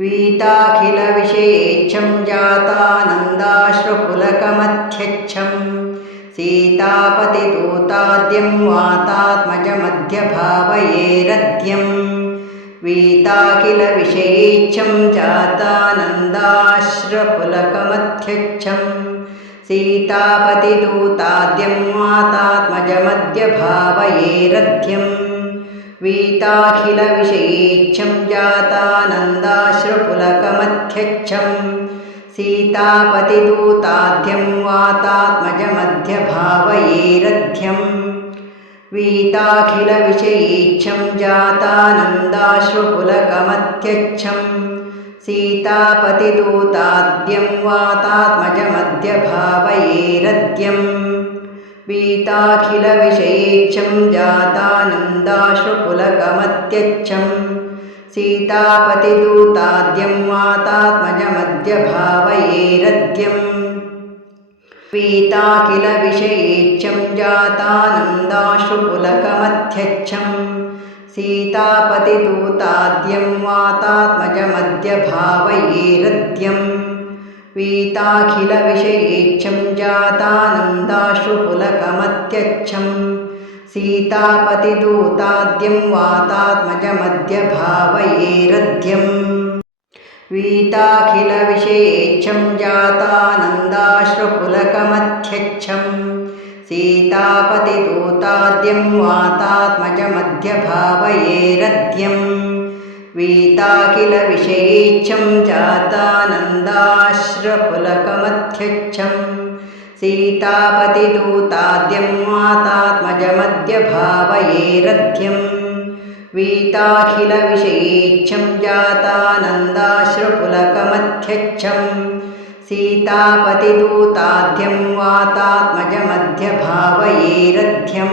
वीताखिलविषयेच्छं जातानन्दाश्रुपुलकमध्यच्छं सीतापतिदूताद्यं वातात्मजमध्यभावयेरद्यं वीताखिलविषयेच्छं जातानन्दाश्रुपुलकमध्यच्छं सीतापतिदूताद्यं वातात्मजमध्यभावयेरद्यं वीताखिलविषयेच्छं जातानन्दाश्रुपुलकमध्यच्छं सीतापतिदूताद्यं वातात्मजमध्यभावयेरद्यं वीताखिलविषयेच्छं जातानन्दाश्रुपुलकमध्यच्छं सीतापतिदूताद्यं वातात्मजमध्यभावयेरद्यं वीताखिलविषयेच्छं जातानन्दाश्रुपुलकमत्यच्छं सीतापतिदूताद्यं वातात्मजमध्यभावयेरद्यं वीताखिलविषयेच्छं जातानन्दाश्रुपुलकमध्यच्छं सीतापतिदूताद्यं वातात्मजमध्यभावयेरद्यं वीताखिलविषयेच्छं जातानन्दाश्रुपुलकमत्यच्छं सीतापतिदूताद्यं वातात्मजमध्यभावयेरद्यं वीताखिलविषयेच्छं जातानन्दाश्रुपुलकमध्यच्छं सीतापतिदूताद्यं वातात्मजमध्यभावयेरद्यं वीताखिलविषयेच्छं जातानन्दाश्रुपुलकमध्यच्छं सीतापतिदूताद्यं वातात्मजमध्यभावयेरद्यं वीताखिलविषयेच्छं जातानन्दाश्रुपुलकमध्यच्छं सीतापतिदूताद्यं वातात्मजमध्यभावयेरद्यं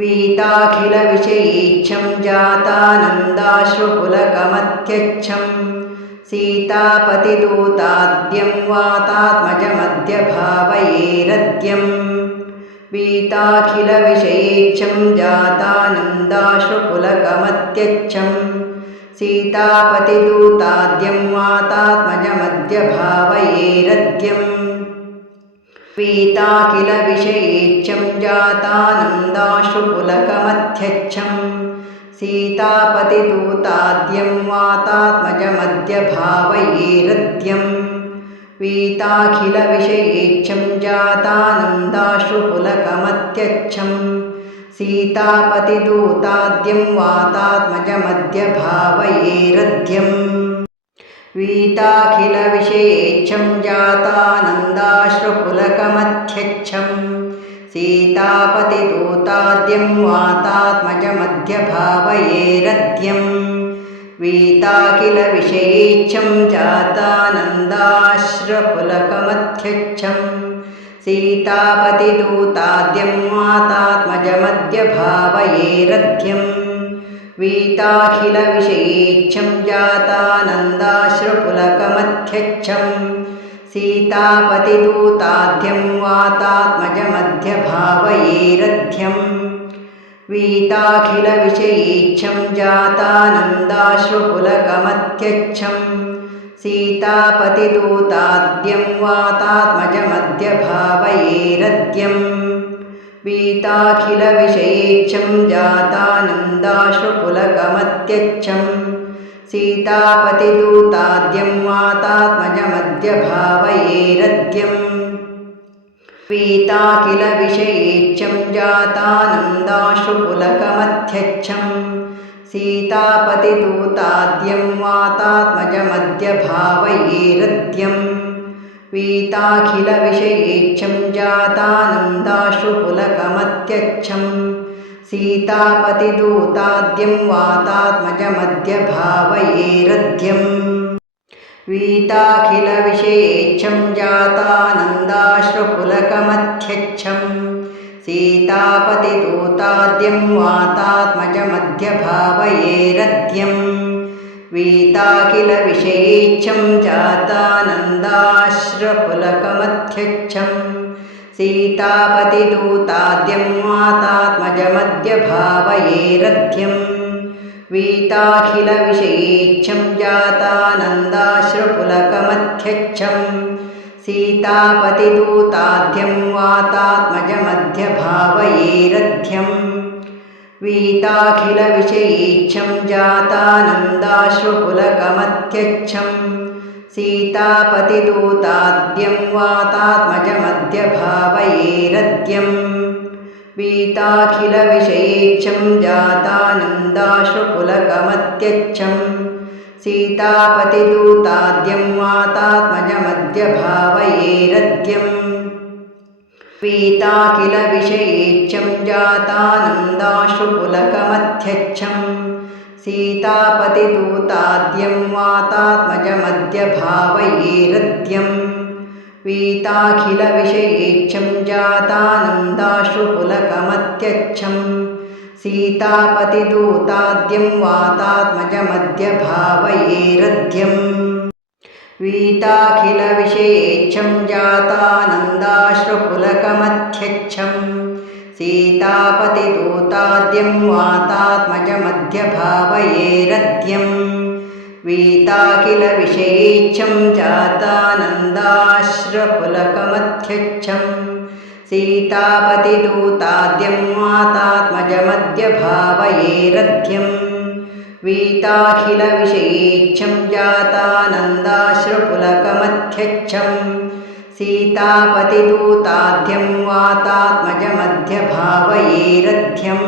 वीताखिलविषयेच्छं जातानन्दाश्रुपुलकमत्यच्छं सीतापतिदूताद्यं वातात्मजमध्यभावयेरद्यं वीताखिलविषयेच्छं जातानन्दाश्रुपुलकमत्यच्छं सीतापतिदूताद्यं वातात्मजमध्यभावयेरद्यं वीताखिलविषयेच्छं जातानन्दाश्रुपुलकमत्यच्छं सीतापतिदूताद्यं वातात्मजमध्यभावयेरद्यं वीताखिलविषयेच्छं जातानन्दाश्रुपुलकमत्यच्छं सीतापतिदूताद्यं वातात्मजमध्यभावयेरद्यं वीताखिलविषयेच्छं जातानन्दाश्रुपुलकमत्यच्छं सीतापतिदूताद्यं वातात्मजमध्यभावयेरद्यं वीताखिलविषयेच्छं जातानन्दाश्रुपुलकमत्यच्छं सीतापतिदूताद्यं वातात्मजमध्यभावयेरद्यं वीताखिलविषयेच्छं जातानन्दाश्रुपुलकमत्यच्छं सीतापतिदूताद्यं वातात्मजमध्यभावयेरद्यं वीताखिलविषयेच्छं जातानन्दाश्रुपुलकमत्यच्छं सीतापतिदूताद्यं वातात्मजमध्यभावयेरद्यं वीताखिलविषयेच्छं जातानन्दाश्रुपुलकमत्यच्छं सीतापतिदूताद्यं वातात्मजमध्यभावयेरद्यं वीताखिलविषयेच्छं जातानन्दाश्रुपुलकमत्यच्छं सीतापतिदूताद्यं वातात्मजमध्यभावयेरद्यं वीताखिलविषयेच्छं जातानन्दाश्रुपुलकमत्यच्छं सीतापतिदूताद्यं वातात्मजमध्यभावयेरद्यं वीताखिलविषयेच्छं जातानन्दाश्रुपुलकमत्यच्छं सीतापतिदूताद्यं वातात्मजमध्यभावयेरद्यं वीताखिलविषयेच्छं जातानन्दाश्रुपुलकमत्यच्छं सीतापतिदूताद्यं वातात्मजमध्यभावयेरद्यं वीताखिलविषयेच्छं जातानन्दाश्रुपुलकमध्यच्छं सीतापतिदूताद्यं वातात्मजमध्यभावयेरध्यं वीताखिलविषयेच्छं जातानन्दाश्रुपुलकमध्यच्छं सीतापतिदूताद्यं वातात्मजमध्यभावयेरद्यं वीताखिलविषयेच्छं जातानन्दाश्रुपुलकमत्यच्छं सीतापतिदूताद्यं वातात्मजमध्यभावयेरद्यं वीताखिलविषयेच्छं जातानन्दाश्रुपुलकमध्यच्छं सीतापतिदूताद्यं वातात्मजमध्यभावयेरद्यं वीताखिलविषयेच्छं जातानन्दाश्रुपुलकमत्यच्छं सीतापतिदूताद्यं वातात्मजमध्यभावयेरद्यं वीताखिलविषयेच्छं जातानन्दाश्रुपुलकमध्यच्छं सीतापतिदूताद्यं वातात्मजमध्यभावयेरद्यं वीताखिलविषयेच्छं जातानन्दाश्रुपुलकमध्यच्छं सीतापतिदूताद्यं वातात्मजमध्यभावयेरद्यं वीताखिलविषयेच्छं जातानन्दाश्रुपुलकमध्यच्छं सीतापतिदूताद्यं वातात्मजमध्यभावयेरद्यं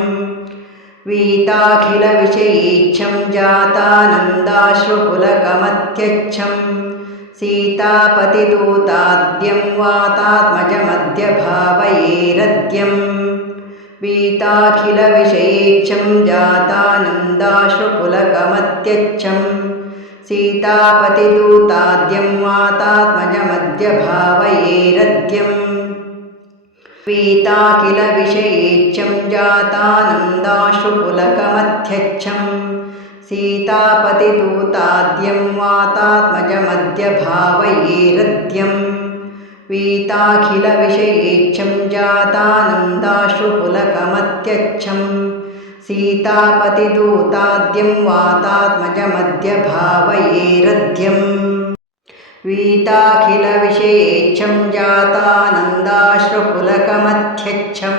वीताखिलविषयेच्छं जातानन्दाश्रुपुलकमत्यच्छं सीतापतिदूताद्यं वातात्मजमध्यभावयेरद्यं वीताखिलविषयेच्छं जातानन्दाश्रुपुलकमत्यच्छं सीतापतिदूताद्यं वातात्मजमध्यभावयेरद्यं वीताखिलविषयेच्छं जातानन्दाश्रुपुलकमध्यच्छं सीतापतिदूताद्यं वातात्मजमध्यभावयेरद्यं वीताखिलविषयेच्छं जातानन्दाश्रुपुलकमत्यच्छं सीतापतिदूताद्यं वातात्मजमध्यभावयेरद्यं वीताखिलविषयेच्छं जातानन्दाश्रुपुलकमत्यच्छं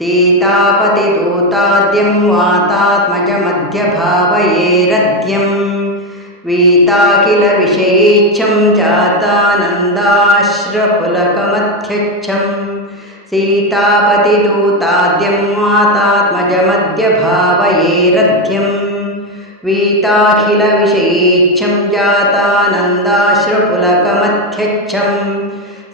सीतापतिदूताद्यं वातात्मजमध्यभावयेरद्यं वीताखिलविषयेच्छं जातानन्दाश्रुपुलकमत्यच्छं सीतापतिदूताद्यं वातात्मजमध्यभावयेरद्यं वीताखिलविषयेच्छं जातानन्दाश्रुपुलकमत्यच्छं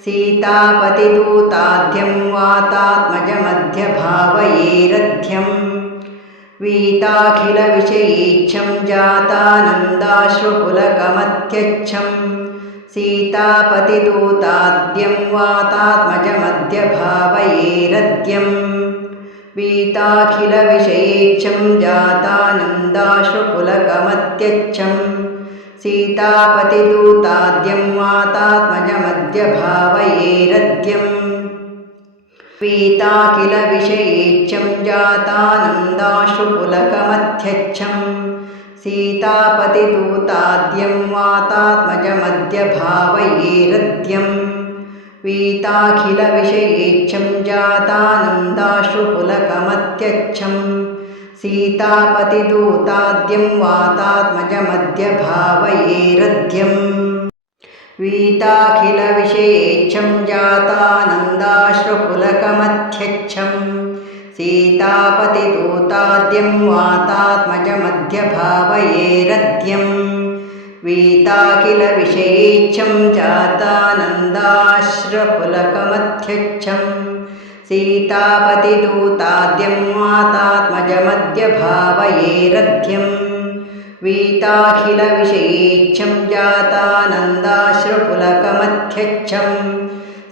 सीतापतिदूताद्यं वातात्मजमध्यभावयेरद्यं वीताखिलविषयेच्छं जातानन्दाश्रुपुलकमत्यच्छं सीतापतिदूताद्यं वातात्मजमध्यभावयेरद्यं वीताखिलविषयेच्छं जातानन्दाश्रुपुलकमत्यच्छं सीतापतिदूताद्यं वातात्मजमध्यभावयेरद्यं वीताखिलविषयेच्छं जातानन्दाश्रुपुलकमत्यच्छं सीतापतिदूताद्यं वातात्मजमध्यभावयेरद्यं वीताखिलविषयेच्छं जातानन्दाश्रुपुलकमत्यच्छं सीतापतिदूताद्यं वातात्मजमध्यभावयेरद्यं वीताखिलविषयेच्छं जातानन्दाश्रुपुलकमत्यच्छं सीतापतिदूताद्यं वातात्मजमध्यभावयेरद्यं वीताखिलविषयेच्छं जातानन्दाश्रुपुलकमत्यच्छं सीतापतिदूताद्यं वातात्मजमध्यभावयेरद्यं वीताखिलविषयेच्छं जातानन्दाश्रुपुलकमत्यच्छं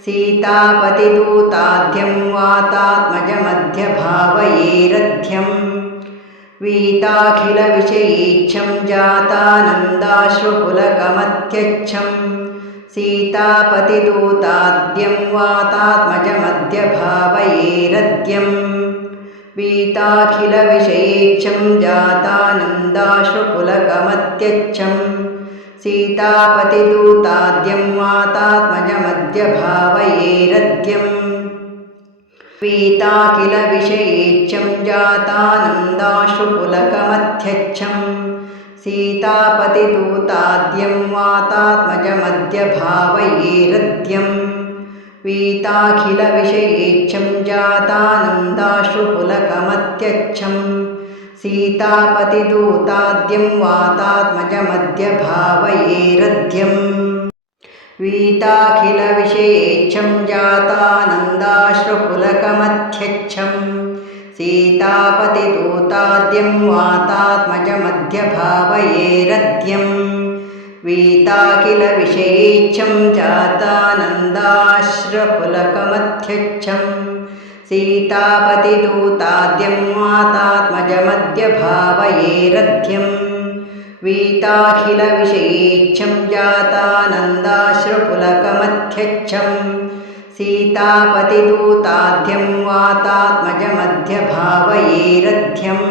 सीतापतिदूताद्यं वातात्मजमध्यभावयेरद्यं वीताखिलविषयेच्छं जातानन्दाश्रुपुलकमत्यच्छं सीतापतिदूताद्यं वातात्मजमध्यभावयेरद्यं वीताखिलविषयेच्छं जातानन्दाश्रुपुलकमत्यच्छं सीतापतिदूताद्यं वातात्मजमद्यभावयेरद्यम् वीताखिलविषयेच्छं जातानन्दाश्रुपुलकमत्यच्छं सीतापतिदूताद्यं वातात्मजमद्यभावयेरद्यम् वीताखिलविषयेच्छं जातानन्दाश्रुपुलकमत्यच्छं सीतापतिदूताद्यं वातात्मजमद्यभावयेरद्यम् वीताखिलविषयेच्छं जातानन्दाश्रुपुलकमत्यच्छं सीतापतिदूताद्यं वातात्मजमद्यभावयेरद्यम् वीताखिलविषयेच्छं जातानन्दाश्रुपुलकमत्यच्छं सीतापतिदूताद्यं वातात्मजमद्यभावयेरद्यम् वीताखिलविषयेच्छं जातानन्दाश्रुपुलकमत्यच्छं सीतापतिदूताद्यं वातात्मजमद्यभावयेरद्यम्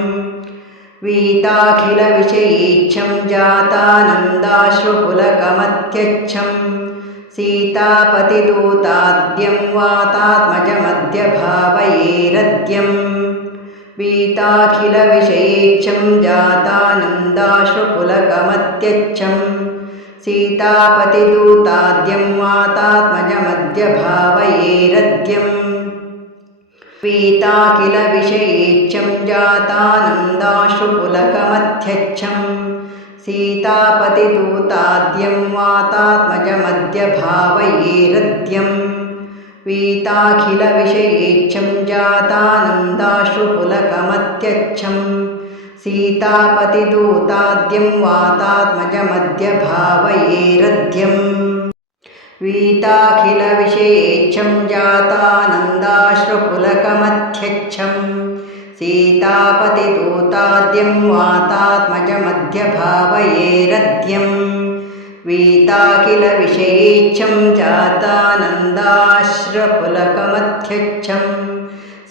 वीताखिलविषयेच्छं जातानन्दाश्रुपुलकमत्यच्छं सीतापतिदूताद्यं वातात्मजमद्यभावयेरद्यम् वीताखिलविषयेच्छं जातानन्दाश्रुपुलकमत्यच्छं सीतापतिदूताद्यं वातात्मजमद्यभावयेरद्यम् वीताखिलविषयेच्छं जातानन्दाश्रुपुलकमत्यच्छं सीतापतिदूताद्यं वातात्मजमद्यभावयेरद्यम् वीताखिलविषयेच्छं जातानन्दाश्रुपुलकमत्यच्छं सीतापतिदूताद्यं वातात्मजमद्यभावयेरद्यम् वीताखिलविषयेच्छं जातानन्दाश्रुपुलकमत्यच्छं सीतापतिदूताद्यं वातात्मजमद्यभावयेरद्यम् वीताखिलविषयेच्छं जातानन्दाश्रुपुलकमत्यच्छं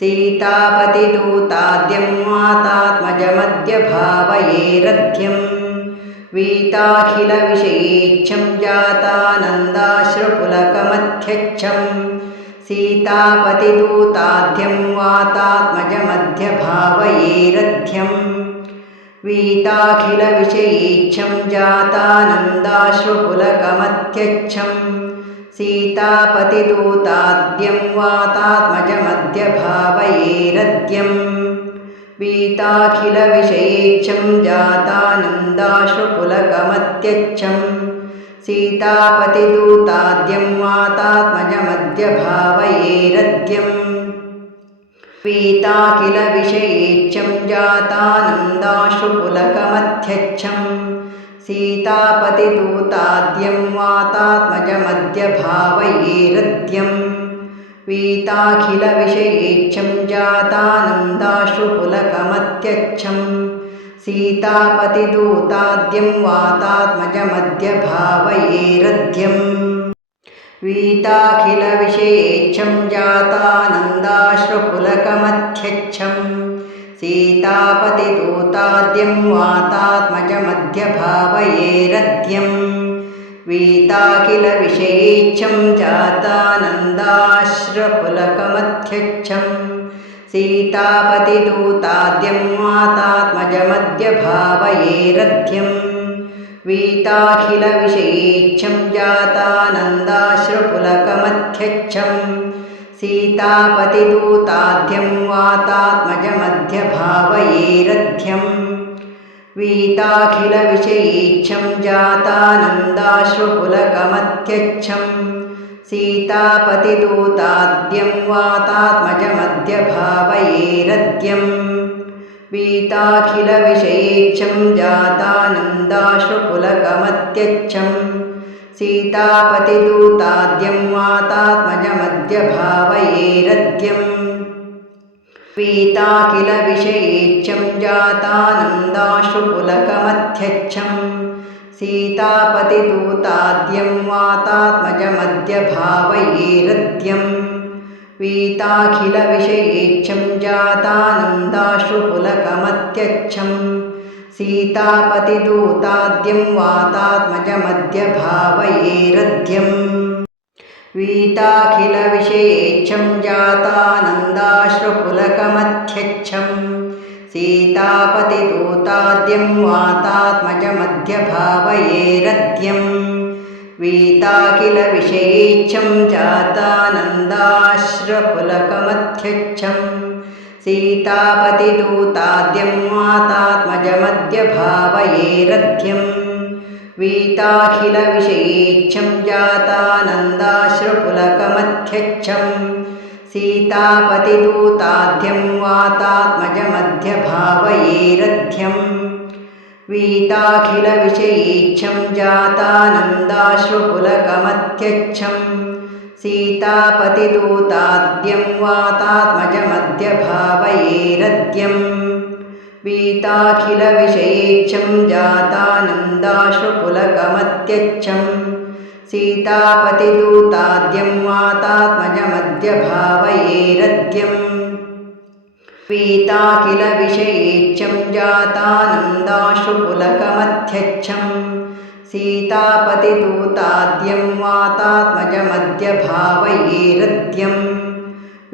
सीतापतिदूताद्यं वातात्मजमद्यभावयेरद्यम् वीताखिलविषयेच्छं जातानन्दाश्रुपुलकमत्यच्छं सीतापतिदूताद्यं वातात्मजमद्यभावयेरद्यम् वीताखिलविषयेच्छं जातानन्दाश्रुपुलकमत्यच्छं सीतापतिदूताद्यं वातात्मजमद्यभावयेरद्यम् वीताखिलविषयेच्छं जातानन्दाश्रुपुलकमत्यच्छं सीतापतिदूताद्यं वातात्मजमद्यभावयेरद्यम् वीताखिलविषयेच्छं जातानन्दाश्रुपुलकमत्यच्छं सीतापतिदूताद्यं वातात्मजमद्यभावयेरद्यम् वीताखिलविषयेच्छं जातानन्दाश्रुपुलकमत्यच्छं सीतापतिदूताद्यं वातात्मजमद्यभावयेरद्यम् वीताखिलविषयेच्छं जातानन्दाश्रुपुलकमत्यच्छं सीतापतिदूताद्यं वातात्मजमद्यभावयेरद्यम् वीताखिलविषयेच्छं जातानन्दाश्रुपुलकमत्यच्छं सीतापतिदूताद्यं वातात्मजमद्यभावयेरद्यम् वीताखिलविषयेच्छं जातानन्दाश्रुपुलकमत्यच्छं सीतापतिदूताद्यं वातात्मजमद्यभावयेरद्यम् वीताखिलविषयेच्छं जातानन्दाश्रुपुलकमत्यच्छं सीतापतिदूताद्यं वातात्मजमद्यभावयेरद्यम् वीताखिलविषयेच्छं जातानन्दाश्रुपुलकमत्यच्छं सीतापतिदूताद्यं वातात्मजमद्यभावयेरद्यम् वीताखिलविषयेच्छं जातानन्दाश्रुपुलकमत्यच्छं सीतापतिदूताद्यं वातात्मजमद्यभावयेरद्यम् पीताखिलविषयेच्छं जातानन्दाश्रुपुलकमत्यच्छं सीतापतिदूताद्यं वातात्मजमध्यभावयेरध्यम् वीताखिलविषयेच्छं जातानन्दाश्रुपुलकमत्यच्छं सीतापतिदूताद्यं वातात्मजमध्यभावयेरध्यम् वीताखिलविषयेच्छं जातानन्दाश्रुपुलकमत्यच्छं सीतापतिदूताद्यं वातात्मजमध्यभावयेरध्यम् वीताखिलविषयेच्छं जातानन्दाश्रुपुलकमत्यच्छं सीतापतिदूताद्यं वातात्मजमध्यभावयेरध्यम् वीताखिलविषयेच्छं जातानन्दाश्रुपुलकमत्यच्छं सीतापतिदूताद्यं वातात्मजमध्यभावयेरध्यम् वीताखिलविषयेच्छं जातानन्दाश्रुपुलकमत्यच्छं सीतापतिदूताद्यं वातात्मजमध्यभावयेरध्यम् वीताखिलविषयेच्छं जातानन्दाश्रुपुलकमत्यच्छं सीतापतिदूताद्यं वातात्मजमध्यभावयेरध्यम्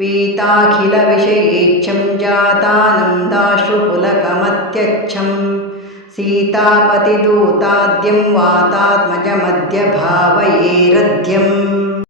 वीताखिलविषयेच्छं जातानन्दाश्रुपुलकमत्यच्छं सीतापतिदूताद्यं वातात्मजमध्यभावयेरध्यम्